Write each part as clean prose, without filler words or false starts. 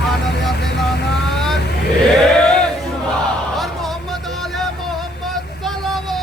खाना रियाज लानत और मोहम्मद आले मोहम्मद सलावत।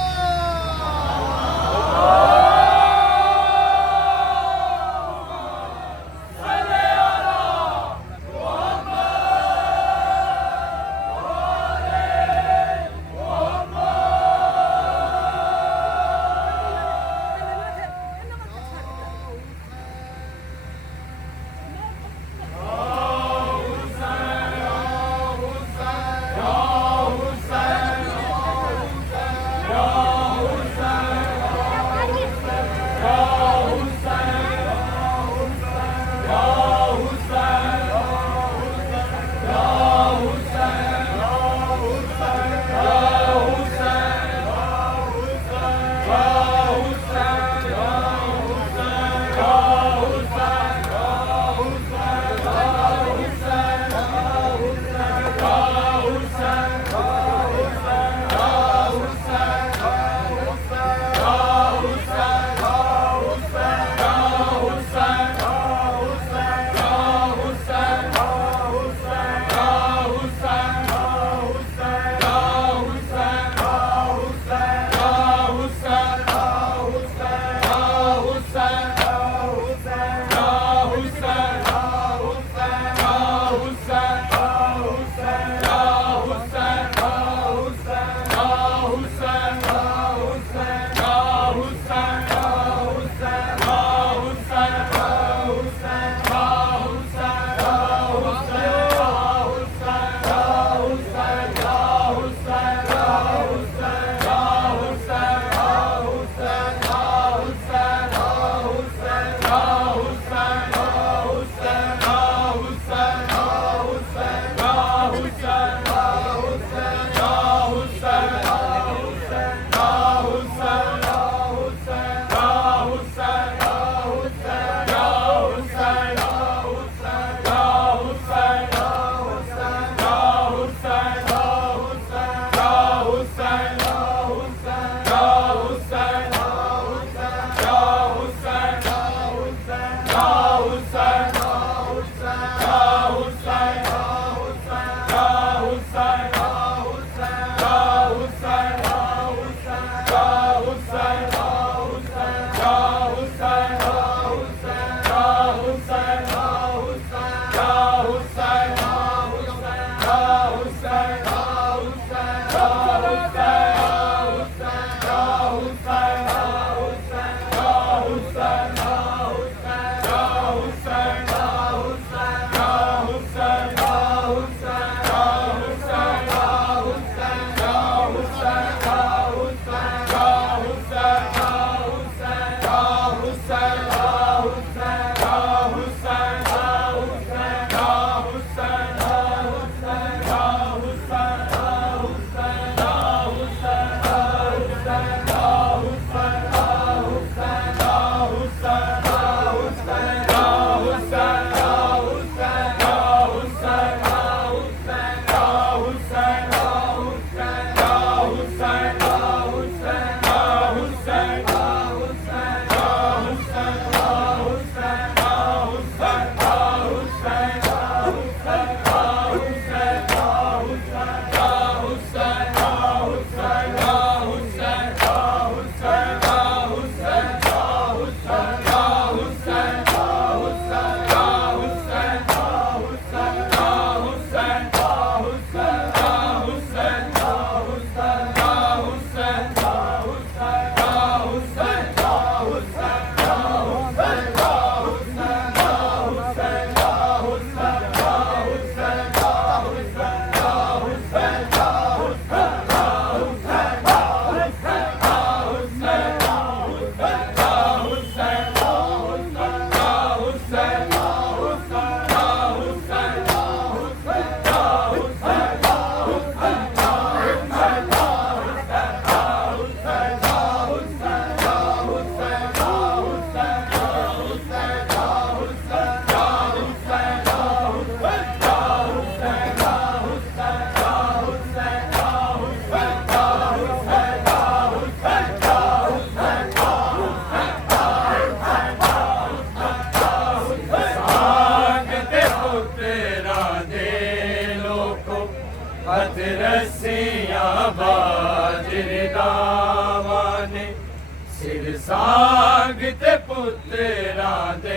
सांग ते पुत्रां दे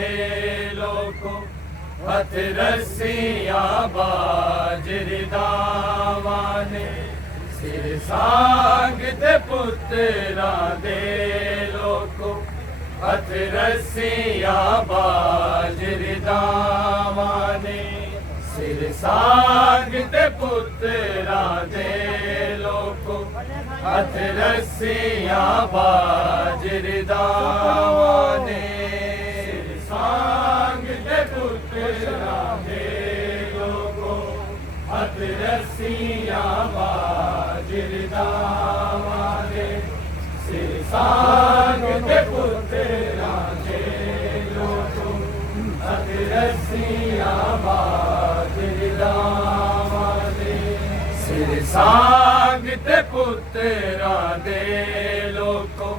लोको हथ रस्सियां बाजरदावां ने सिर सांग ते पुत्रां दे लोको हथ रस्सियां बाजरदावां ने सिर सांग ते पुत्रां दे लोको हथ रस्सियां बाजरदावां ने सिर सांग ते पुत्रां दे लोको हथ रस्सियां बाजरदावां ने सिर सांग ते पुत्रां दे लोको हथ रस्सियां बाजरदावां ने सिर सांग ते पुत्रां दे लोको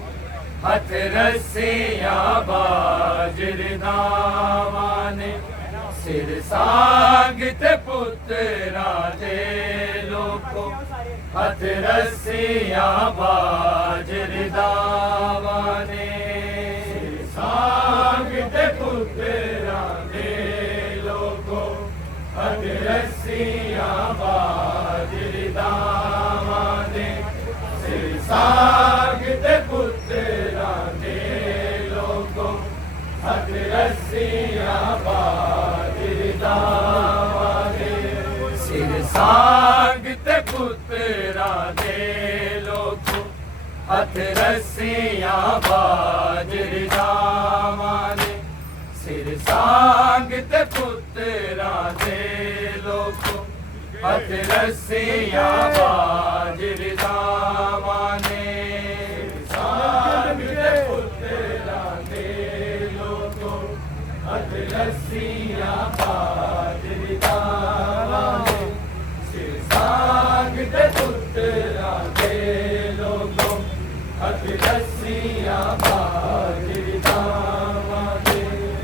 हथ रस्सियां बाजरदावां ने सिर सांग ते पुत्रां दे लोको हथ रस्सियां बाजरदावां ने सिर सांग ते पुत्रां दे लोको हथ रस्सियां बाजरदावां ने सिर सांग ते पुत्रां दे लोको हथ रस्सियां बाजरदावां ने सिर सांग ते पुत्रां दे लोको हथ रस्सियां बाजरदावां ने सिर सांग ते पुत्रां दे लोको हथ रस्सियां बाजरदावां ने सांग ते पुत्रां दे लोको हथ रस्सियां बाजरदावां ने सिर सांग ते पुत्रां दे लोको हथ रस्सियां बाजरदावां ने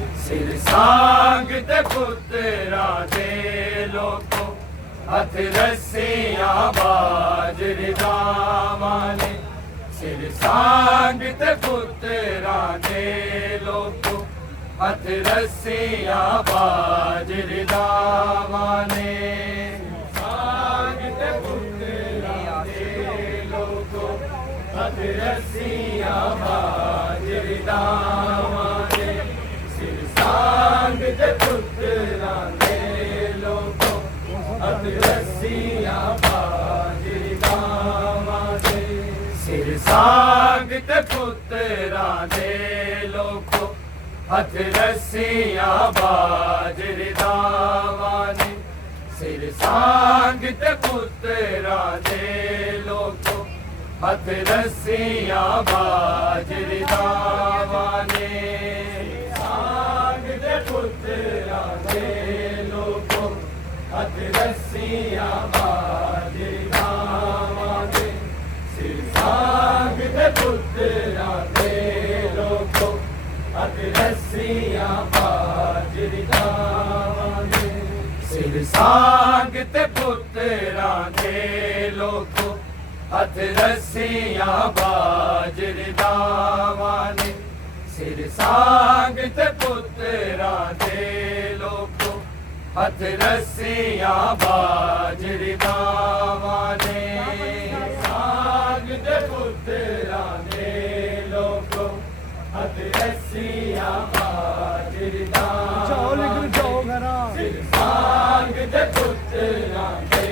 सिर सांग ते पुत्रां दे लोको हथ रस्सियां बाजरदावां ने सिर सांग ते पुत्रां दे लोको हथ रस्सियां बाजरदावां ने सांग ते पुत्रां दे लोको हथ रस्सियां बाजरदावां ने सिर सांग ते पुत्रां दे लोको हथ रस्सियां बाजरदावां ने सिर सांग ते पुत्रां दे लोको हथ रस्सियां बाजरदावां ने सिर सांग ते पुत्रां दे लोको हथ रस्सियां बाजरदावां ने सांग ते पुत्रां दे लोको हथ रस्सियां बाजरदावां ने सिर सांग ते पुत्रां दे लोको हथ रस्सियां बाजरदावां ने सिर सांग ते पुत्रां दे लोको हथ रस्सियां बाजरदावां ने सिर सांग ते पुत्रां दे लोको हथ रस्सियां बाजरदावां ने सांग ते पुत्रां दे लोको हथ रस्सियां बाजरदावां सिर सांग ते पुत्रां दे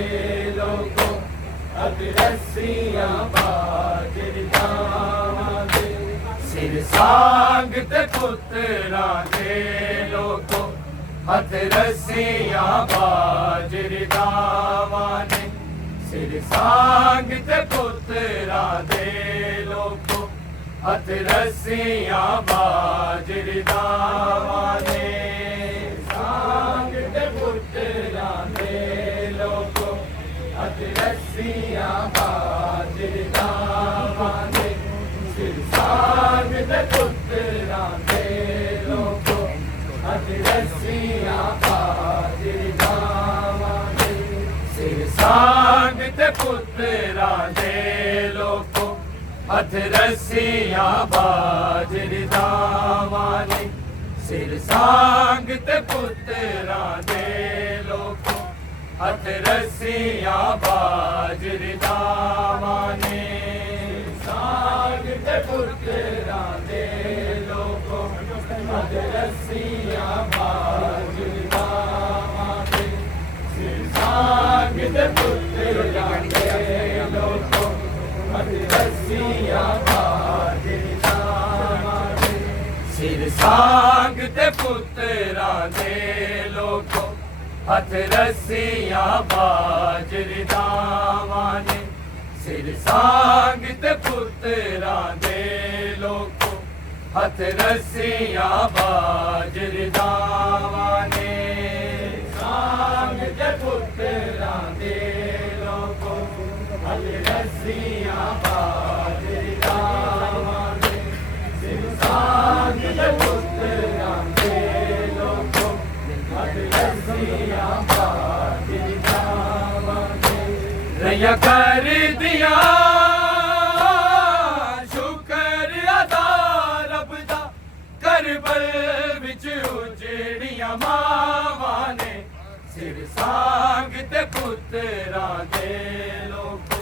लोको हथ रस्सियां बाजरदावां ने सिर सांग ते पुत्रां दे लोको हथ रस्सियां बाजरदावां ने सिर सांग ते पुत्रां दे लोको हथ रस्सियां बाजरदावां ने सांग ते पुत्रां दे लोको हथ रस्सियां बाजरदावां ने सिर सांग ते पुत्रां दे लोको हथ रस्सियां बाजरदावां ने सिर सांग ते पुत्रां दे लोको ਹੱਥ ਰੱਸੀਆਂ ਬਾਜਰਦਾਵਾਂ ਨੇ ਸਿਰ ਸਾਂਗ ਤੇ ਪੁੱਤਰਾਂ ਦੇ ਲੋਕੋ ਹੱਥ ਰੱਸੀਆਂ ਬਾਜਰਦਾਵਾਂ ਨੇ ਸਾਂਗ ਤੇ ਪੁੱਤਰਾਂ ਦੇ ਲੋਕੋ ਹੱਥ ਰੱਸੀਆਂ ਬਾਜਰਦਾਵਾਂ ਨੇ ਸਿਰ ਸਾਂਗ ਤੇ ਪੁੱਤਰਾਂ ਦੇ ਲੋਕੋ ਹੱਥ ਰੱਸੀਆਂ ਬਾਜਰਦਾਵਾਂ ਨੇ ਸਿਰ ਸਾਂਗ ਤੇ ਪੁੱਤਰਾਂ ਦੇ ਲੋਕੋ ਹੱਥ ਰੱਸੀਆਂ ਬਾਜਰਦਾਵਾਂ ਨੇ ਸਿਰ ਸਾਂਗ ਤੇ ਪੁੱਤਰਾਂ ਦੇ ਲੋਕੋ ਹੱਥ ਰੱਸੀਆਂ ਬਾਜਰਦਾਵਾਂ ਨੇ ਸਾਂਗ ਤੇ ਪੁੱਤਰਾਂ ਦੇ ਲੋਕੋ ਹੱਥ ਰੱਸੀਆਂ ਬਾਜਰਦਾਵਾਂ ਨੇ ਸਿਰ ਸਾਂਗ ਤੇ ਪੁੱਤਰਾਂ ਦੇ ਲੋਕੋ ਹੱਥ ਰੱਸੀਆਂ ਬਾਜਰਦਾਵਾਂ ਨੇ ਰਈਆ ਕਰਦੀਆਂ ਸ਼ੁਕਰ ਅਦਾ ਰੱਬ ਦਾ ਕਰਬਲ ਵਿੱਚ ਉਜੜੀਆਂ ਮਾਵਾਂ ਨੇ ਸਿਰ ਸਾਂਗ ਤੇ ਪੁੱਤਰਾਂ ਦੇ ਲੋਕੋ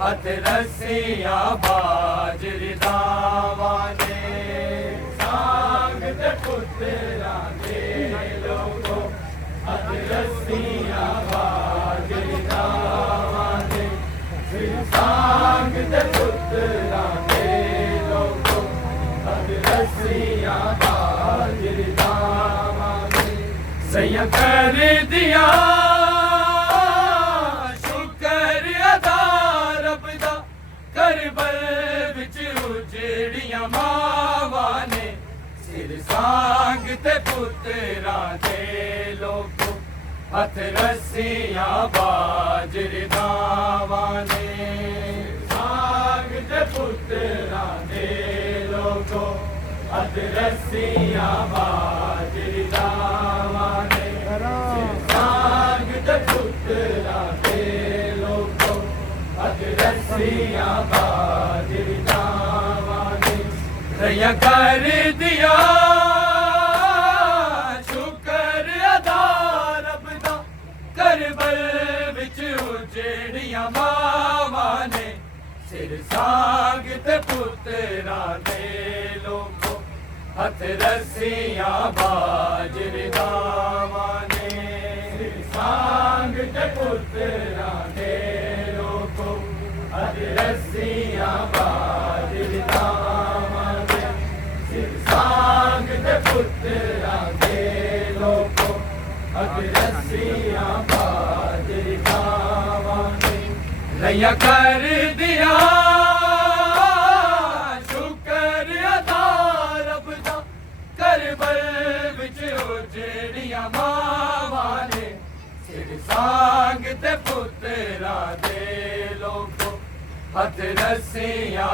ਹੱਥ ਰੱਸੀਆਂ ਬਾਜਰਦਾਵਾਂ ਨੇ ਸਾਂਗ ਤੇ ਪੁੱਤਰਾਂ ਦੇ ਲੋਕੋ ਹੱਥ ਰੱਸੀਆਂ ਬਾਜਰਦਾਵਾਂ ਨੇ ਸਿਰ ਸਾਂਗ ਤੇ ਪੁੱਤਰਾਂ ਦੇ ਲੋਕੋ ਹੱਥ ਰੱਸੀਆਂ ਬਾਜਰਦਾਵਾਂ ਨੇ ਸਈਆ ਕਰਦੀਆਂ ਸ਼ੁਕਰ ਅਦਾ ਰੱਬ ਦਾ ਕਰਬਲ ਵਿੱਚ ਉਜੜੀਆਂ ਮਾਵਾਂ ਨੇ ਸਿਰ ਸਾਂਗ ਤੇ ਪੁੱਤਰਾਂ ਦੇ ਲੋਕੋ ਹੱਥ ਰੱਸੀਆਂ ਬਾਜਰਦਾਵਾਂ ਨੇ ਸਾਂਗ ਤੇ ਪੁੱਤਰਾਂ ਦੇ ਲੋਕੋ ਹੱਥ ਰੱਸੀਆਂ ਬਾਜਰਦਾਵਾਂ ਨੇ ਸਾਂਗ ਤੇ ਪੁੱਤਰਾਂ ਦੇ ਲੋਕੋ ਹੱਥ ਰੱਸੀਆਂ ਬਾਜਰਦਾਵਾਂ ਨੇ ਰਈਆ ਕਰਦੀਆਂ ਸ਼ੁਕਰ ਅਦਾ ਰੱਬ ਦਾ ਕਰਬਲ ਵਿੱਚ ਉਜੜੀਆਂ ਮਾਵਾਂ ਨੇ ਸਿਰ ਸਾਂਗ ਤੇ ਪੁੱਤਰਾਂ ਦੇ ਲੋਕੋ ਹੱਥ ਰੱਸੀਆਂ ਬਾਜਰਦਾਵਾਂ ਨੇ ਸਿਰ ਸਾਂਗ ਤੇ ਪੁੱਤਰਾਂ ਦੇ ਲੋਕੋ ਹੱਥ ਰੱਸੀਆਂ ਬਾਜਰਦਾਵਾਂ ਨੇ ਸਿਰ ਸਾਂਗ ਤੇ ਪੁੱਤਰਾਂ ਦੇ ਲੋਕੋ ਹੱਥ ਰੱਸੀਆਂ ਬਾਜਰਦਾਵਾਂ ਨੇ ਰਈਆ ਕਰਦੀਆਂ ਸ਼ੁਕਰ ਅਦਾ ਰੱਬ ਦਾ ਕਰਬਲ ਵਿੱਚ ਉਜੜੀਆਂ ਮਾਵਾਂ ਨੇ ਸਿਰ ਸਾਂਗ ਤੇ ਪੁੱਤਰਾਂ ਦੇ ਲੋਕੋ ਹੱਥ ਰੱਸੀਆਂ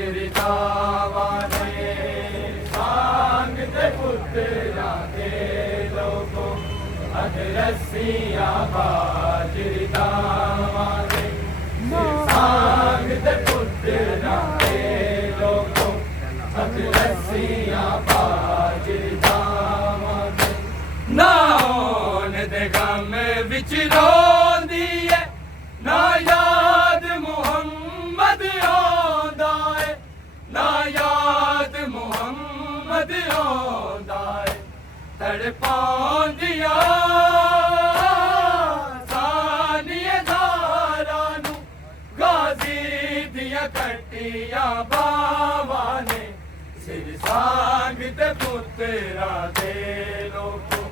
ਬਾਜਰਦਾਵਾਂ ਨੇ ਸਾਂਗ ਤੇ ਪੁੱਤਰਾਂ ਦੇ ਲੋਕੋ ਹੱਥ ਰੱਸੀਆਂ ਬਾਜਰਦਾਵਾਂ ਨੇ ਸਾਂਗ ਤੇ ਪੁੱਤਰਾਂ ਦੇ ਲੋਕੋ ਹੱਥ ਰੱਸੀਆਂ ਬਾਜਰਦਾਵਾਂ ਨੇ ਨਾ ਹੋਣ ਦੇ ਗਮ ਵਿੱਚ ਰੋਂਦੀ ਏ ਨਾ ਯਾਦ ਮੁਹੰਮਦ ਆਉਂਦਾ ਏ ਨਾ ਯਾਦ ਮੁਹੰਮਦ ਆਉਂਦਾ ਏ ਤੜਪਾਉਂਦੀਆਂ ਸਾਨੀਆਂ ਧਾਰਾਂ ਨੂੰ ਗਾਜ਼ੀ ਦੀਆਂ ਕੱਟੀਆਂ ਬਾਵਾਂ ਨੇ ਸਿਰ ਸਾਂਗ ਤੇ ਪੁੱਤਰਾਂ ਦੇ ਲੋਕੋ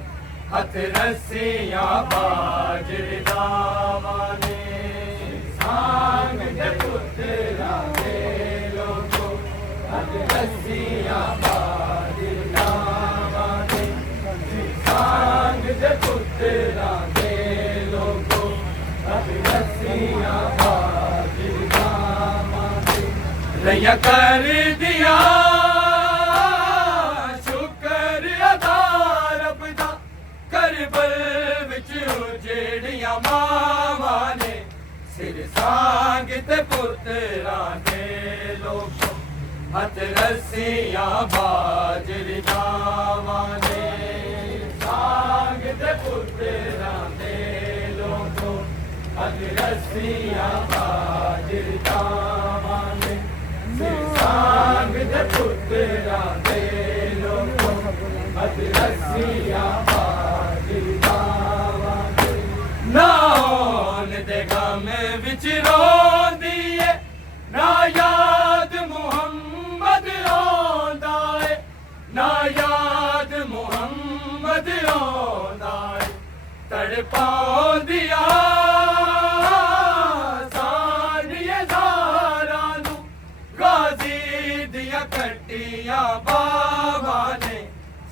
ਹੱਥ ਰੱਸੀਆਂ ਬਾਜਰਦਾਵਾਂ ਨੇ ਸਾਂਗ ਤੇ ਪੁੱਤਰਾਂ ਦੇ ਲੋਕੋ ਹੱਥ ਰੱਸੀਆਂ ਬਾਜਰਦਾਵਾਂ ਨੇ ਸਾਂਗ ਤੇ ਪੁੱਤਰਾਂ ਦੇ ਲੋਕੋ ਹੱਥ ਰੱਸੀਆਂ ਬਾਜਰਦਾਵਾਂ ਨੇ ਰਈਆ ਕਰਦੀਆਂ ਸ਼ੁਕਰ ਅਦਾ ਰੱਬ ਦਾ ਕਰਬਲ ਵਿੱਚ ਉਜੜੀਆਂ ਮਾਵਾਂ ਨੇ ਸਿਰ ਸਾਂਗ ਤੇ ਪੁੱਤਰਾਂ ਦੇ ਹੱਥ ਰੱਸੀਆਂ ਬਾਜਰੀ ਜਾਵਾਂ ਦੇ ਸਾਂਗ ਦੇ ਪੁੱਤਰਾਂ ਦੇ ਲੋਕੋ ਹੱਥ ਰੱਸੀਆਂ ਬਾਜਰੀ ਜਾਵਾਂ ਦੇ ਸਾਂਗ ਦੇ ਪੁੱਤਰਾਂ ਦੇ ਲੋਕੋ ਹੱਥ ਰੱਸੀਆਂ ਬਾਜਰੀ ਜਾਵਾਂ ਦੇ ਨਾ ਹੋਣ ਦੇ ਗਮ ਵਿੱਚ ਰੋਂਦੀ ਏ ਨਾ ਯਾਦ ਮੁਹੰਮਦ ਆਉਂਦਾ ਏ ਨਾ ਯਾਦ ਮੁਹੰਮਦ ਆਉਂਦਾ ਏ ਤੜਪਾਉਂਦੀਆਂ ਸਾਡੀਆਂ ਜ਼ਾਰਾਂ ਨੂੰ ਗਾਜ਼ੀ ਦੀਆਂ ਕੱਟੀਆਂ ਬਾਵਾਂ ਨੇ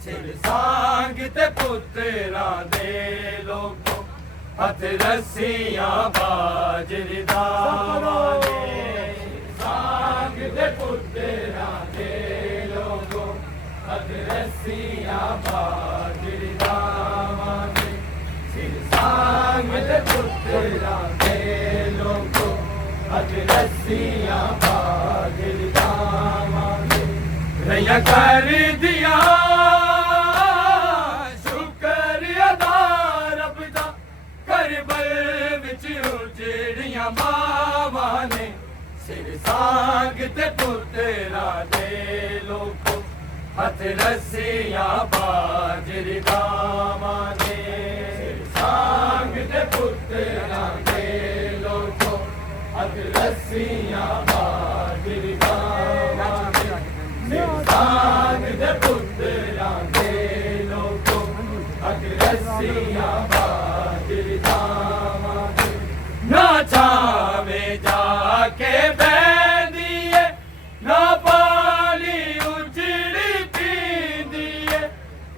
ਸਿਰ ਸਾਂਗ ਤੇ ਪੁੱਤਰਾਂ ਦੇ ਲੋਕੋ ਹੱਥ ਰੱਸੀਆਂ ਬਾਜਰੀ ਦਾਵਾਂ ਨੇ ਸਾਂਗ ਦੇ ਪੁੱਤਰਾਂ ਦੇ ਲੋਕੋ ਹੱਥ ਰੱਸੀਆਂ ਬਾਜਰੀ ਦਾਵਾਂ ਨੇ ਸਿਰ ਸਾਂਗ ਦੇ ਪੁੱਤਰਾਂ ਦੇ ਲੋਕੋ ਹੱਥ ਰੱਸੀਆਂ ਬਾਜਰੀ ਦਾਵਾਂ ਨੇ ਰਈਆਂ ਕਰਦੀਆਂ ਸ਼ੁਕਰ ਅਦਾ ਰੱਬ ਦਾ ਕਰਬਲ ਵਿੱਚ ਜਿਹੜੀਆਂ ਮਾਵਾਂ ਨੇ ਸਿਰ ਸਾਂਗ ਤੇ ਪੁੱਤਰਾਂ ਦੇ ਲੋਕੋ ਹੱਥ ਰੱਸੀਆਂ ਬਾਜਰੀ ਦਾਵਾਂ ਨੇ ਸਿਰ ਸਾਂਗ ਤੇ ਪੁੱਤਰਾਂ ਦੇ ਲੋਕੋ ਹੱਥ ਰੱਸੀਆਂ ਬਾਜਰੀ ਦਾਵਾਂ ਨੇ ਸਿਰ ਸਾਂਗ ਤੇ ਪੁੱਤਰਾਂ ਦੇ ਲੋਕੋ ਹੱਥ ਰੱਸੀਆਂ ਬਾਜਰੀ ਦਾਵਾਂ ਨੇ ਨਾ ਛਾਵੇਂ ਜਾ ਕੇ ਬਹਿੰਦੀ ਏ ਨਾ ਪਾਣੀ ਉਜੜੀ ਪੀਂਦੀ ਏ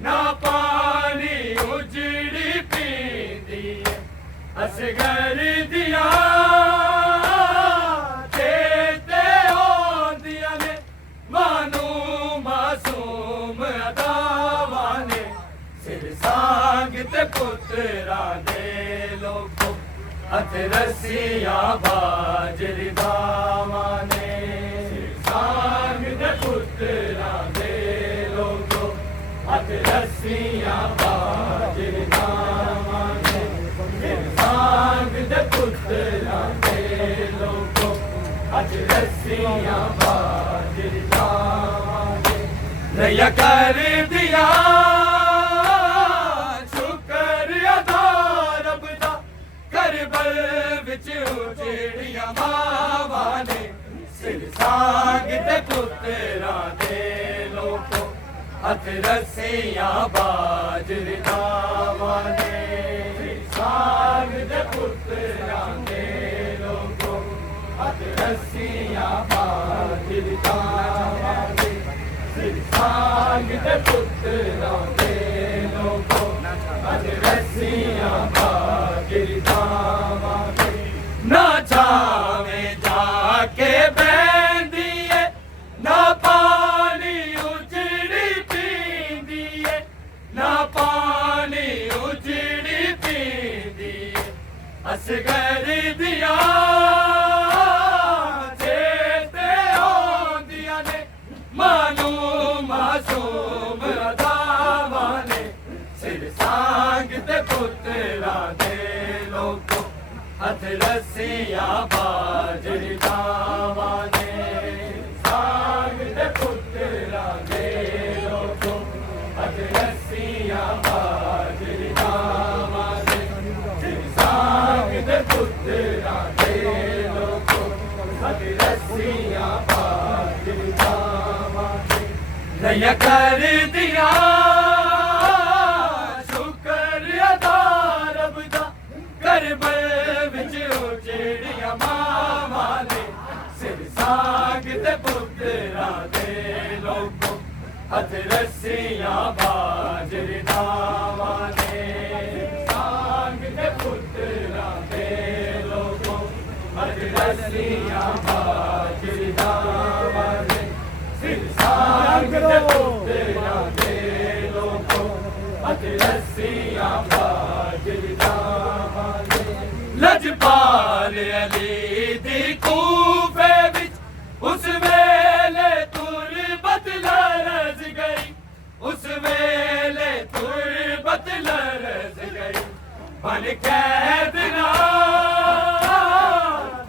ਨਾ ਪਾਣੀ ਉਜੜੀ ਪੀਂਦੀ ਏ ਅਸਗਰ ਦੀਆਂ ਚੇਤੇ ਆਉਂਦੀਆਂ ਨੇ ਮਾਨੂੰ ਮਾਸੂਮ ਅਦਾਵਾਂ ਨੇ ਸਿਰ ਸਾਂਗ ਤੇ ਪੁੱਤਰਾਂ ਦੇ ਲੋਕੋ ਹੱਥ ਰੱਸੀਆਂ ਬਾਜਰੀ ਦਾਵਾਂ ਨੇ ਸਿਰ ਸਾਂਗ ਦੇ ਪੁੱਤਰਾਂ ਦੇ ਲੋਕੋ ਹੱਥ ਰੱਸੀਆਂ ਬਾਜਰੀ ਦਾਵਾਂ ਨੇ ਸਿਰ ਸਾਂਗ ਦੇ ਪੁੱਤਰਾਂ ਦੇ ਲੋਕੋ ਹੱਥ ਰੱਸੀਆਂ ਬਾਜਰੀ ਦਾਵਾਂ ਨੇ ਰਈਆਂ ਕਰਦੀਆਂ ਸ਼ੁਕਰ ਅਦਾ ਰੱਬ ਦਾ ਕਰਬਲ ਵਿੱਚ ਜਿਹੜੀਆਂ ਮਾਵਾਂ ਨੇ ਸਿਰ ਸਾਂਗ ਤੇ ਪੁੱਤਰਾਂ ਦੇ ਲੋਕੋ ਹੱਥ ਰੱਸੀਆਂ ਬਾਜਰੀ ਦਾਵਾਂ ਨੇ ਸਿਰ ਸਾਂਗ ਤੇ ਪੁੱਤਰਾਂ ਦੇ ਲੋਕੋ ਹੱਥ ਰੱਸੀਆਂ ਬਾਜਰੀ ਦਾਵਾਂ ਨੇ ਸਿਰ ਸਾਂਗ ਤੇ ਪੁੱਤਰਾਂ ਦੇ ਲੋਕੋ ਹੱਥ ਰੱਸੀਆਂ ਬਾਜਰੀ ਦਾਵਾਂ ਨੇ ਨਾ ਛਾਵੇਂ ਜਾ ਕੇ ਬਹਿੰਦੀ ਏ ਨਾ ਪਾਣੀ ਉਜੜੀ ਪੀਂਦੀ ਏ ਨਾ ਪਾਣੀ ਉਜੜੀ ਪੀਂਦੀ ਏ ਅਸਗਰ ਦੀਆਂ ਚੇਤੇ ਆਉਂਦੀਆਂ ਨੇ ਮਾਨੂੰ ਮਾਸੂਮ ਅਦਾਵਾਂ ਨੇ ਸਿਰ ਸਾਂਗ ਤੇ ਪੁੱਤਰਾਂ ਦੇ ਲੋਕੋ ਹੱਥ ਰੱਸੀਆਂ ਬਾਜਰੀ ਦਾਵਾਂ ਨੇ ਸਾਂਗ ਤੇ ਪੁੱਤਰਾਂ ਦੇ ਲੋਕੋ ਹੱਥ ਰੱਸੀਆਂ ਬਾਜਰੀ ਦਾਵਾਂ ਨੇ ਸਿਰ ਸਾਂਗ ਤੇ ਪੁੱਤਰਾਂ ਦੇ ਲੋਕੋ ਹੱਥ ਰੱਸੀਆਂ ਬਾਜਰੀ ਦਾਵਾਂ ਨੇ ਰਈਆਂ ਕਰਦੀਆਂ ਸ਼ੁਕਰ ਅਦਾ ਰੱਬ ਦਾ ਕਰਬਲ ਵਿੱਚ ਜਿਹੜੀਆਂ ਮਾਵਾਂ ਨੇ ਸਿਰ ਸਾਂਗ ਤੇ ਪੁੱਤਰਾਂ ਦੇ ਲੋਕੋ ਹੱਥ ਰੱਸੀਆਂ ਬਾਜਰੀ ਦਾਵਾਂ ਨੇ ਸਾਂਗ ਤੇ ਪੁੱਤਰਾਂ ਦੇ ਲੋਕੋ ਹੱਥ ਰੱਸੀਆਂ ਬਾਜਰੀ ਦਾਵਾਂ ਨੇ ਸਿਰ ਸਾਂਗ ਤੇ ਪੁੱਤਰਾਂ ਦੇ ਲੋਕੋ ਹੱਥ ਰੱਸੀਆਂ ਬਾਜਰੀ ਦਾਵਾਂ ਨੇ ਲਜਪਾਲ ਅਲੀ ਦੀ ਕੂਫੇ ਵਿੱਚ ਉਸ ਵੇਲੇ ਤੂੰ कैद ना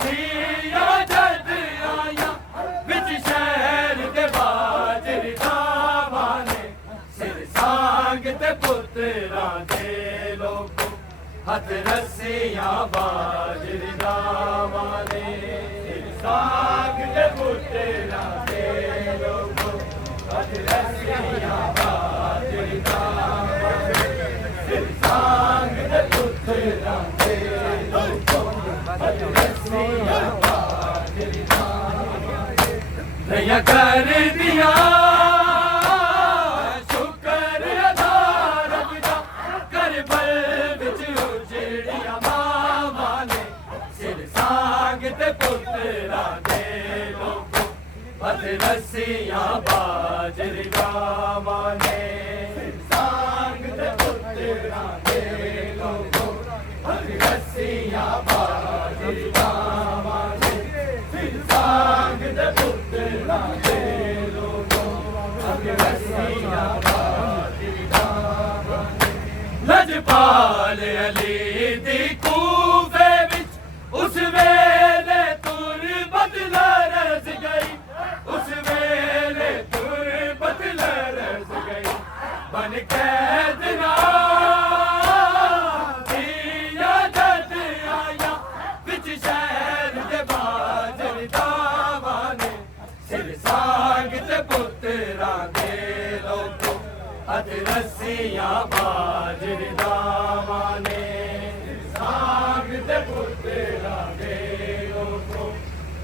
दिया जद आया बिच शहर दे बाजरी दावा ने सिर सांग ते पुत्रा दे लोगों हथ रस्सियां बाजरी दावा ने सिर सांग ते पुत्रा दे लोगों हथ रस्सियां बाजरी दावा ने सिर सांग ते पुत्रा दे लोगों हथ रस्सियां बाजरी दावा ने नया कर दिया शुक्र अदा रब दा करबल विच उजड़िया मावां ने सिर सांग ते पुत्रा दे लोगों हथ रस्सियां बाजरी दावा ने सिर सांग ते पुत्रा दे लोगों हथ रस्सियां बाजरी दावा ने सिर सांग ते पुत्रा दे लोगों हथ रस्सियां बाजरी दावा ने लजपाल अली दी कूफे विच उस वेले तुर बदला रस गई उस वेले तुर बदला रस गई बन कैद ना दिया जद आया बिच शहर दे बाजरी दावा ने सिर सांग ते पुत्रा दे लोगों हथ रस्सियां बाजरी दावा ने सिर सांग ते पुत्रा दे लोगों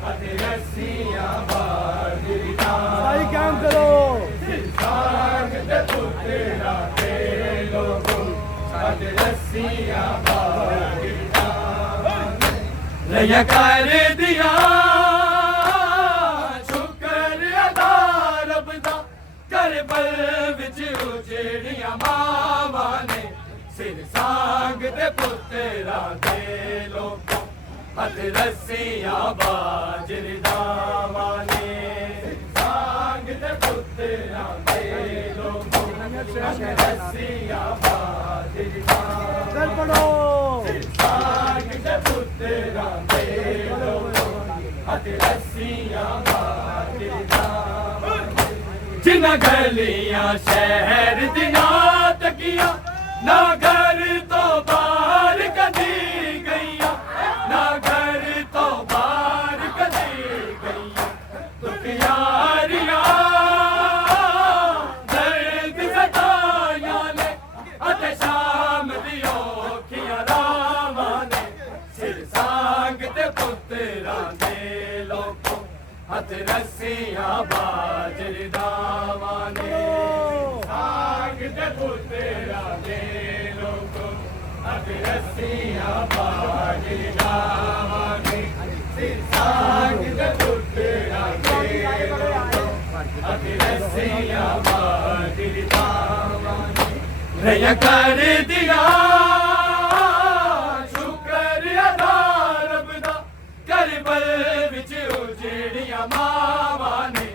हथ रस्सियां बाजरी दावा भाई काम करो सिर सांग ते पुत्रा दे लोगों हथ रस्सियां बाजरी दावा ने नया कर दिया शुक्र अदा रब दा करबल विच उजड़िया मावां ने सिर सांग ते पुत्रा दे लोगों हथ रस्सियां बाजरी दावा ने सिर सांग ते पुत्रा दे लोगों हथ रस्सियां बाजरी दावा चल पड़ो सिर सांग ते पुत्रा दे लोगों हथ रस्सियां बाजरी दावा ने जिन्ना गलियां शहर दिया तकिया ना घर तो बाहर कदी गईया ना घर तो बाहर कदी गईया दुख यारियां दर्द सताया ने अते शाम दी औखियां रावां ने सिर सांग ते पुत्रा दे लोगों हथ रस्सियां बाजरी दावा ने सांग ते पुत्रा दे लोगों हथ रस्सियां बाजरी दावा ने सिर सांग ते पुत्रा दे लोगों हथ रस्सियां बाजरी दावा ने नया कर दिया शुक्र अदा रब दा करबल विच उजड़िया मावां ने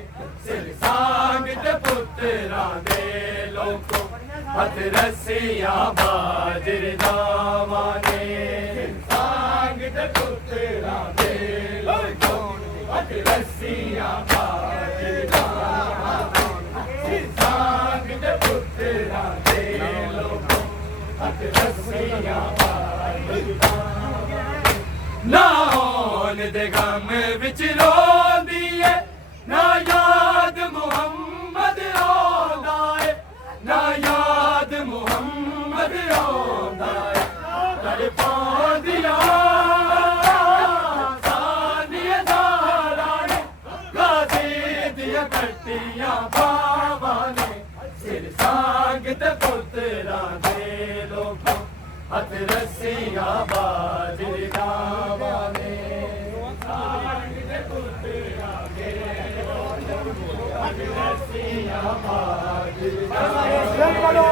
सिर सांग ते पुत्रा दे लोगों हथ रस्सियां बाजरी दावा ने सिर सांग ते पुत्रा दे लोगों हथ रस्सियां बाजरी दावा ने सिर सांग ते पुत्रा दे लोगों हथ रस्सियां बाजरी दावा ना होन दे गम विच रोंदी है ना याद मुहम्मद रोंदा है ना याद मुहम्मद रोंदा है तड़पांदियां सानियां दारां ने गाजी दियां कट्टियां बावां ने सिर सांग ते पुत्रा दे लोगों हथ रस्सियां बाजरी दावा ने सांग ते पुत्रा दे लोगों हथ रस्सियां बाजरी दावा ने चल पड़ो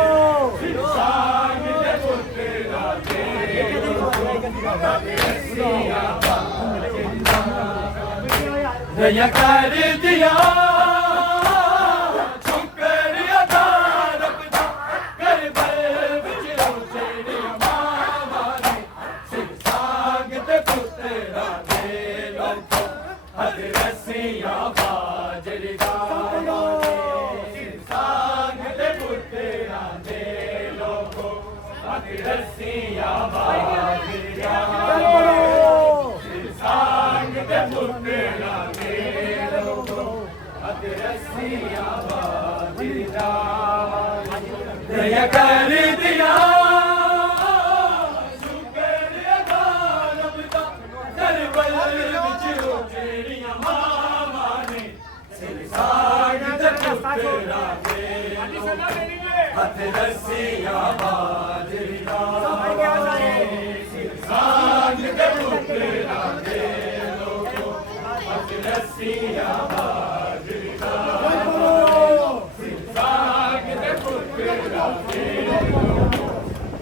सांग ते पुत्रा दे लोगों हथ रस्सियां बाजरी दावा ने दया कर दिया शुक्र अदा रब दा करबल विच उजड़िया मावां ने रस्सियां बाजरियां सांग दे पुत्तरा दे लोगो हथ रस्सियां बाजरियां दया कर दिया शुक्र अदा रब दा करबल विच उजड़ियां मावां ने सिर सांग दे पुत्तरा दे हथ रस्सियां बाजरियां सिर सांग दे पुत्तरा दे लोगो हथ रस्सियां बाजरियां सिर सांग दे पुत्तरा दे लोगो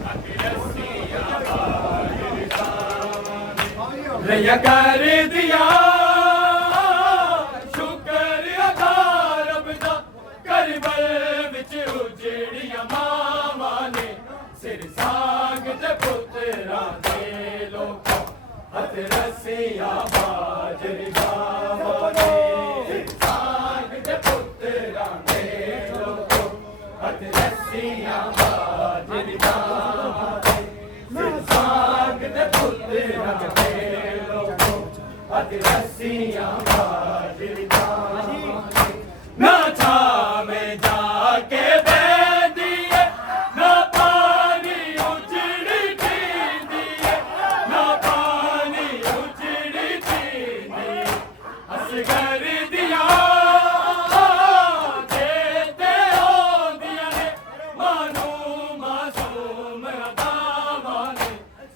हथ रस्सियां बाजरियां रया कर दिया शुक्र अदा रब दा करबल विच उजड़ियां मावां ने सिर सांग ते पुत्तरा दे लोगो हथ रस्सियां बाजरियां सिर सांग ते पुत्तरा दे लोगो हथ रस्सियां बाजरियां सिर सांग ते पुत्तरा दे लोगो हथ रस्सियां बाजरियां ना छावे जाके बैठी है ना पानी उजड़ी थींदी है ना पानी उजड़ी थींदी असगर दिया चेते आंदियां ने मानू मासूम अदावां ने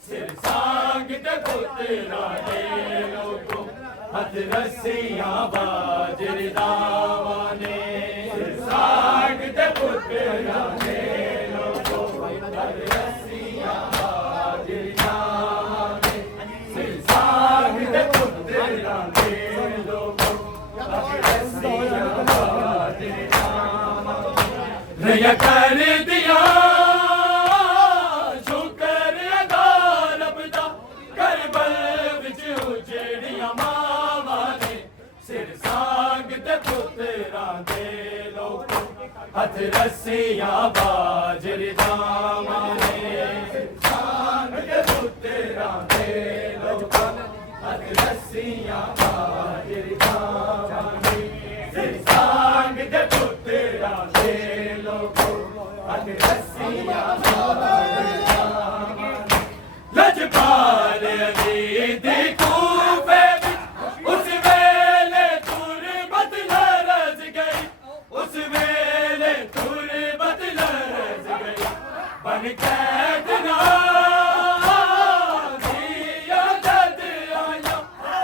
सिर सांग ते पुत्तरा दे लोगो हथ रस्सियां बाजरियां ने सिर सांग ते पुत्तरा दे लोगो हथ रस्सियां बाजरियां ने सिर सांग ते पुत्तरा दे लोगो हथ रस्सियां बाजरियां रया कर दिया शुक्र अदा रब दा करबल विच उजड़ियां मावां ने सिर सांग ते पुत्तरा दे लोगो हथ रस्सियां बाजरियां ने सिर सांग ते पुत्तरा दे लोगो हथ रस्सियां बाजरियां ने सिर सांग ते पुत्तरा दे लोगो हथ रस्सियां बाजरियां लजपाल अली दी कूफे विच उस वेले तुरबत लरज गई उस वेले तुरबत लरज गई बन कैद दिया जद आया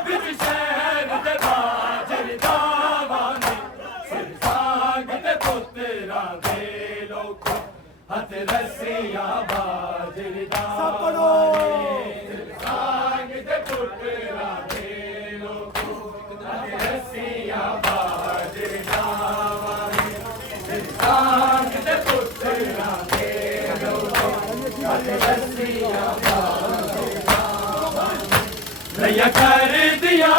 विच शहर दे बाजरियां ने सिर सांग ते पुत्तरा दे लोगो हथ रस्सियां बाजरियां सिर सांग ते पुत्तरा दे लोगो हथ रस्सियां बाजरियां सिर सांग ते पुत्तरा दे लोगो हथ रस्सियां बाजरियां रया कर दिया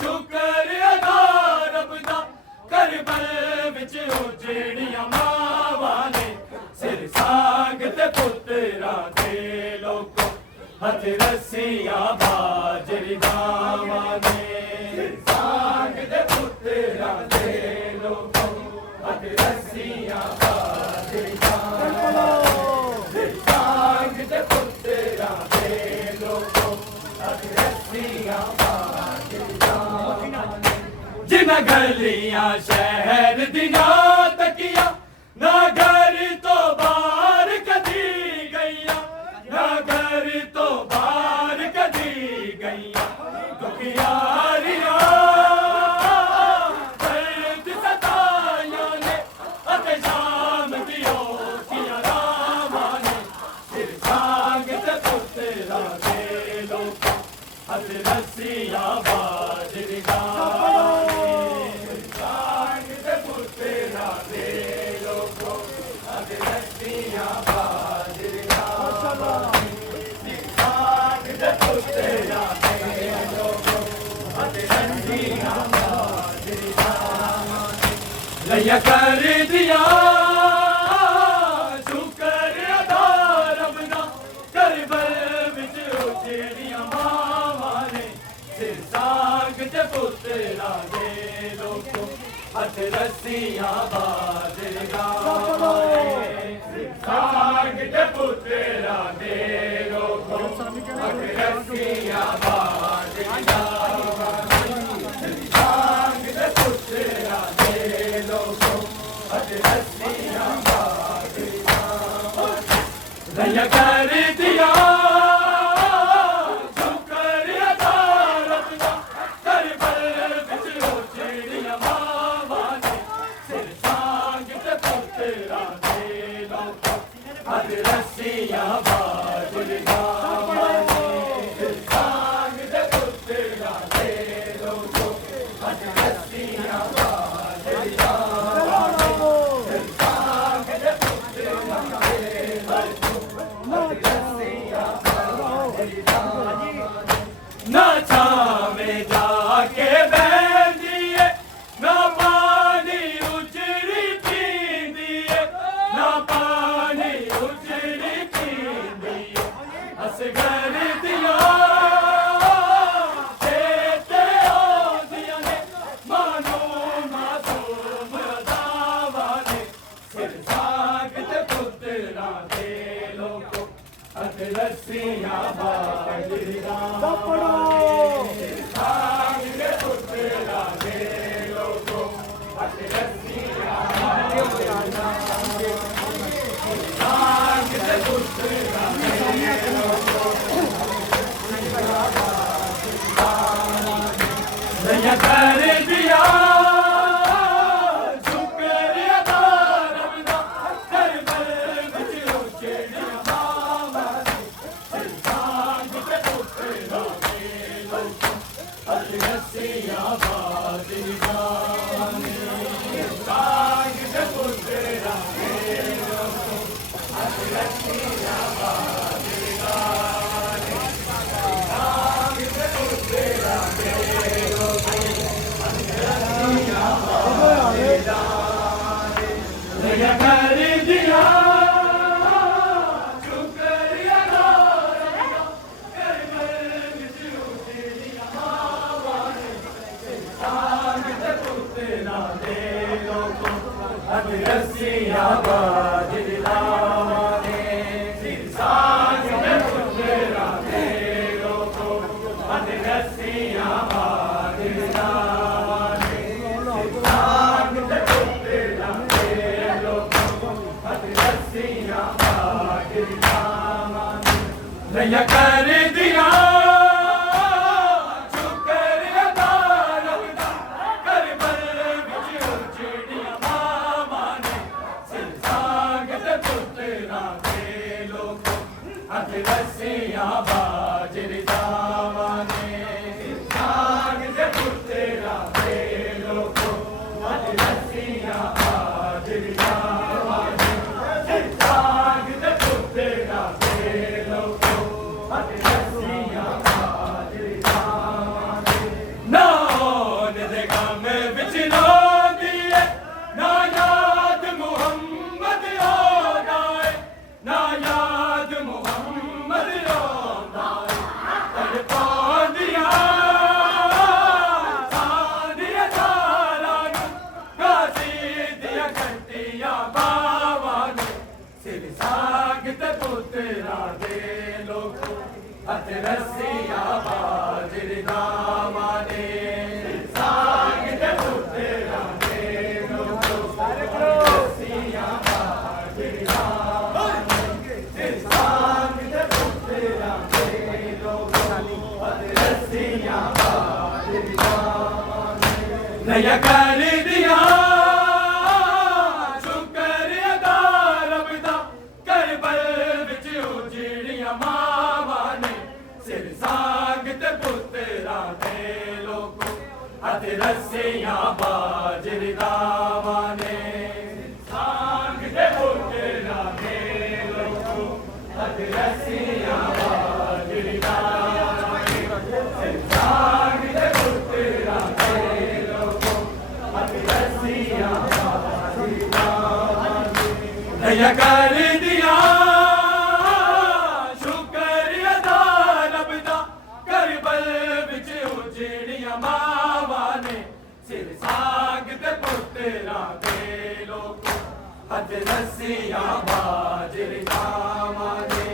शुक्र अदा रब दा करबल विच उजड़ियां मावां ने सिर सांग ते पुत्तरा दे लोगो हथ रस्सियां बाजरियां ने सिर सांग ते पुत्तरा दे लोगो हथ रस्सियां बाजरियां सिर सांग ते पुत्तरा दे लोगो हथ रस्सियां बाजरियां जिन्हां गलियां शहर दियां तकिया ना घर तो बाहर कदी गईया ना घर तो बाहर कदी गईया दुखियारियां दर्द सताया ने अते शाम दियो किया रामां ने सिर सांग ते पुत्तरा दे लोगो हथ रस्सियां बाजरियां सिर सांग ते पुत्तरा दे लोगो हथ रस्सियां बाजरियां सिर सांग ते पुत्तरा दे लोगो हथ रस्सियां बाजरियां रया कर दिया शुक्र हथ रस्सियां बाजरियां साग दे पुत्रा दे लोगो हथ रस्सियां बाजरियां साग दे पुत्रा दे लोगो हथ रस्सियां बाजरियां दया कर दिया ना छावे जाके बैठिए ना पानी उजड़ी पींदिए ना पानी उजड़ी पींदिए असगर दिया देते दिया ने मानो मासूम दावाने सिर साग ते पुत्रा दे लोगो हथ रस्सियां बाजरियां दया कर दिया शुक्रिया रब दा दरबार विच उजड़ियां बावां साग ते पुत्रा दे लोगो हथ रस्सियां बाजरियां साग ते पुत्रा दे लोगो हथ रस्सियां बाजरियां साग ते पुत्रा दे दया कर दिया शुक्रिया साग ते पुत्रा दे लोगो हथ रस्सियां बाजरियां साग ते पुत्रा दे लोगो हथ रस्सियां बाजरियां दया कर दिया शुक्रिया रब दा करबल विच उजड़ियां बावां ने सिर साग ते पुत्रा दे लोगो हथ रस्सियां बाजरियां ने साग ते पुत्रा दे लोगो हथ रस्सियां बाजरियां साग ते पुत्रा दे लोगो हथ रस्सियां बाजरियां ना दे गम विच रोंदिए ना याद मुहम्मद आंदा है ना याद मुहम्मद आंदा है तड़पांदिया सादिया तारा गाजी दिया घंटियां बावां ने सिर साग ते पुत्रा दे लोगो हथ रस्सियां बाजरियां ने साग ते पुत्रा दे लोगो हथ रस्सियां बाजरियां साग ते पुत्रा दे लोगो हथ रस्सियां बाजरियां दया कर दिया शुक्रिया रब दा करबल विच उजड़ियां बावां ने सिर साग ते पुत्रा दे लोगो हथ रस्सियां बाजरियां ने साग ते पुत्रा दे लोगो हथ रस्सियां बाजरियां साग ते पुत्रा दे लोगो हथ रस्सियां बाजरियां दया कर दिया शुक्रिया रब दा करबल विच उजड़ियां बावां ने सिर साग ते पुत्रा ਲੱਸੀਆਂ ਬਾਜ ਰਜਾਵਾਂਗੇ